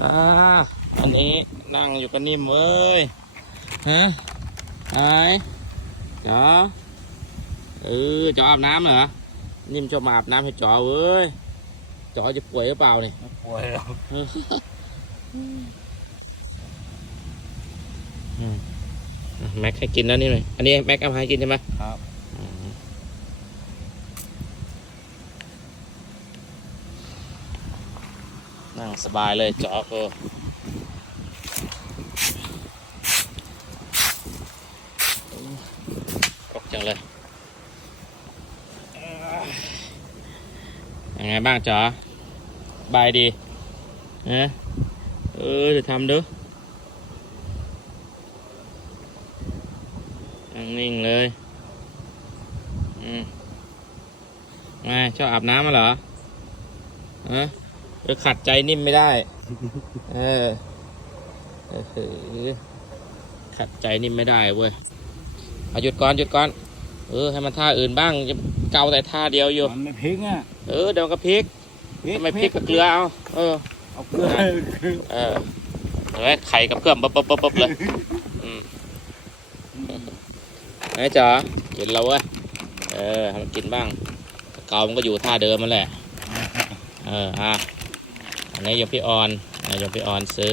อ่าอันนี้นั่งอยู่กับนิ่มเว้ยฮะไอ้จ๋อเออจ๋ออาบน้ำเหรอนิ่มชอบมาอาบน้ำให้จ๋อเว้ยจ๋อจะป่วยหรือเปล่าเนี่ยป่วยแล้วแม็กให้กินแล้วนี่เลยอันนี้แม็กเอามาให้กินใช่ไหมครับ นั่งสบายเลยจ๋อก็รกจังเลย ยังไงบ้างจ๋อบายดีเอะเออจะทำดูนั่งนิ่งเลยอืมไงชอบอาบน้ำมาเหรอฮะเออ ขัดใจนิ่มไม่ได้ เออเออหือขัดใจนิ่มไม่ได้เว้ยเอาหยุดก่อนหยุดก่อน เออ ให้มันท่าอื่นบ้างจะเกาแต่ท่าเดียวอยู่ มันไม่พริกอะ เออเดี๋ยวมันก็พริกทำไมพริกกับเกลือเอา เออ เอาเกลือ เออเห็นไหมไข่กับเพื่อมปั๊บปั๊บปั๊บปั๊บเลยอืมไอ้จ๋ากินเราเว้ย เออให้มันกินบ้างเกามันก็อยู่ท่าเดิมมันแหละ เออ อะ อันนี้โยมพี่ออนอะโยมพี่ออนซื้อ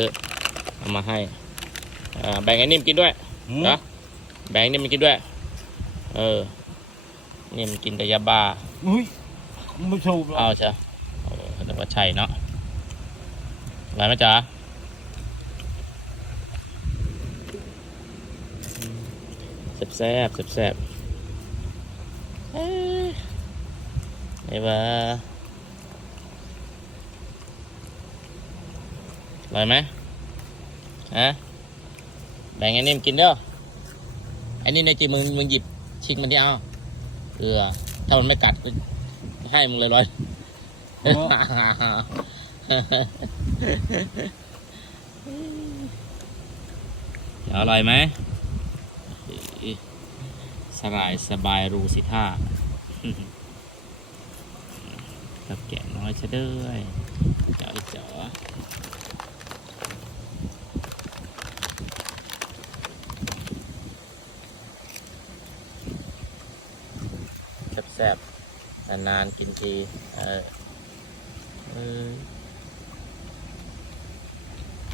เอามาให้อ่าแบ่งไอ้นิ่มกินด้วยนะแบ่งนิ่มมันกินด้วย เออนิ่มกินแต่ยาบ้าอุ้ยไม่ถูกหรอเอากเชียวเออแต่ว่าใช่เนาะอะไรไหมจ๊ะแซ่บแซ่บแซ่บแซ่บเอ้ยไหนวะอ ร่อยไหมฮะแบ่งไอ้นิ่มกินเด้อไอ้นี่ในจีมึงมึงหยิบชิงมันที่เอาเออถ้ามันไม่กัดก็ให้มึงเลยร้อยอร่อยไหมสลายสบายรูสิท่ากับแกะน้อยซะด้วยเจ๋อจ๋อ แซ่บนานๆกินทีเออ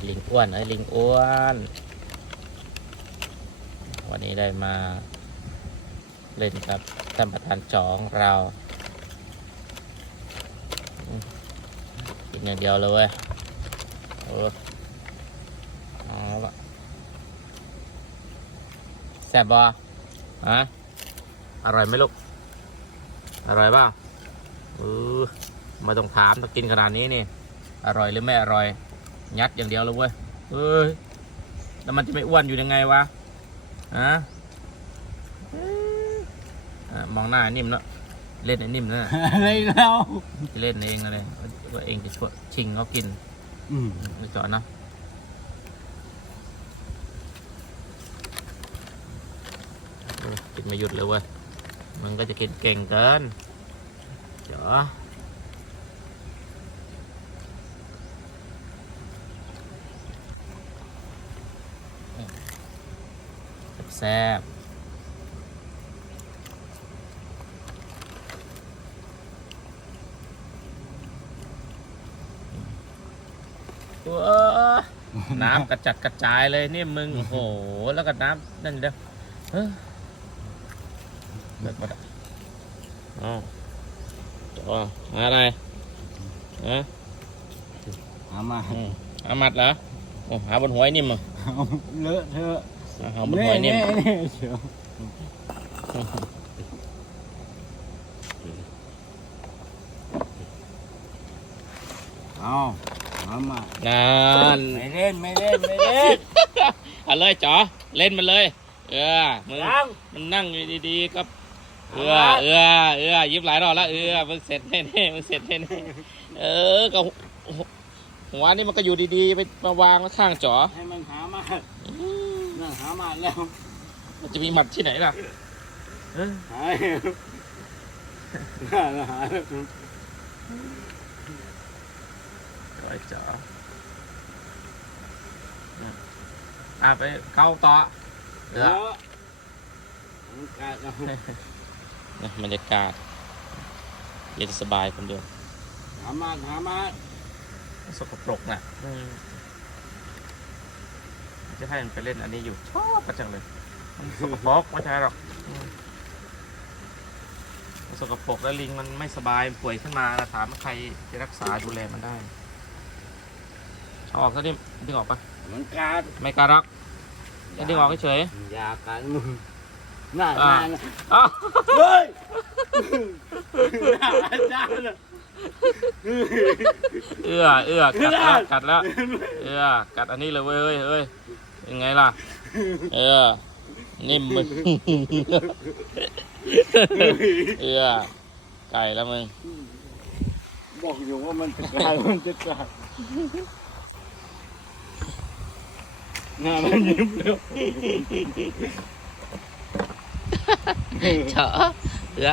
ลิงอ้วนไอ้ลิงอ้วน วันนี้ได้มา เล่นกับท่านประธานจองเรากินอย่างเดียวเลยเว้ยเออเอาละแซ่บบ่ฮะอร่อยไหมลูก อร่อยเปล่าเออไมาต้องถามต้องกินขนาดนี้นี่ อร่อยหรือไม่อร่อย ยัดอย่างเดียวเลยเว้ยเอ้ยแล้วมันจะไม่อ้วนอยู่ยังไงวะฮะอะมองหน้าไอ้นิ่มเนาะเล่นไอ้นิ่มนะอะไรแล้วจะเล่นเองอะไรว่าเองจะช่วยชิงเขากิน อืมไม่จอดนะเออกินไม่หยุดเลยเว้ย มันก็จะกินเก่งเกินจ๋อแซ่บๆว้าน้ำกระจัดกระจายเลยนี่มึง โอ้โห แล้วก็น้ำนั่นเดียว เฮ้ยเลิกหมดอะเอ้าวจ๋อหาอะไรฮะเอามาอืมหามัดเหรอโอ้หาบนหัวไอ้นิ่มอะเอาเลอะเทอะหาบนหัวไอ้นิ่ม เน่เชียวเอาเอามานั่นไม่เล่น ไม่เล่น ไม่เล่นเอาเลยจ๋อเล่นมันเลย เออมึงยังมันนั่งอยู่ดีๆก็ เออเอาละเออเออยิบหลายรอบแล้วเออมึงเสร็จแน่ๆมึงเสร็จแน่ๆเออก็หัวนี่มันก็อยู่ดีๆไปมาวางข้างจ๋อให้มันหามานั่งหามาแล้วมันจะมีหมัดที่ไหนล่ะเออหายหาแล้วหาแล้วไอ้จ๋ออะไปเข้าต่อเอเอออมันกัดเอา นะบรรยากาศ เย็นสบายคนเดียวหามาหามาสกปรกน่ะจะให้มันไปเล่นอันนี้อยู่ชอบประจังเลยมันสกปรกไม่ใช่หรอกอืมมันสกปรกแล้วลิงมันไม่สบายป่วยขึ้นมาถามว่าใครจะรักษาดูแลมันได้เอาออกซะดิดึงออกปะมันกัดไม่กล้ารักแค่ดึงออกเฉยอย่ากันมึง หน้าหอ่าน้าๆอ้าวเฮ้ยหน้าอาจารย์น่ะเอื้อเอื้อกัดแล้วกัดแล้วเอื้อกัดอันนี้เลยเว้ยเฮ้ยเฮ้ยยังไงล่ะ เออนิ่มมึงเอื้อไก่แล้วมึงบอกอยู่ว่ามันจะกัดมันจะกัดหน้ามันยิ้มเร็ว เฉอะเอื้อ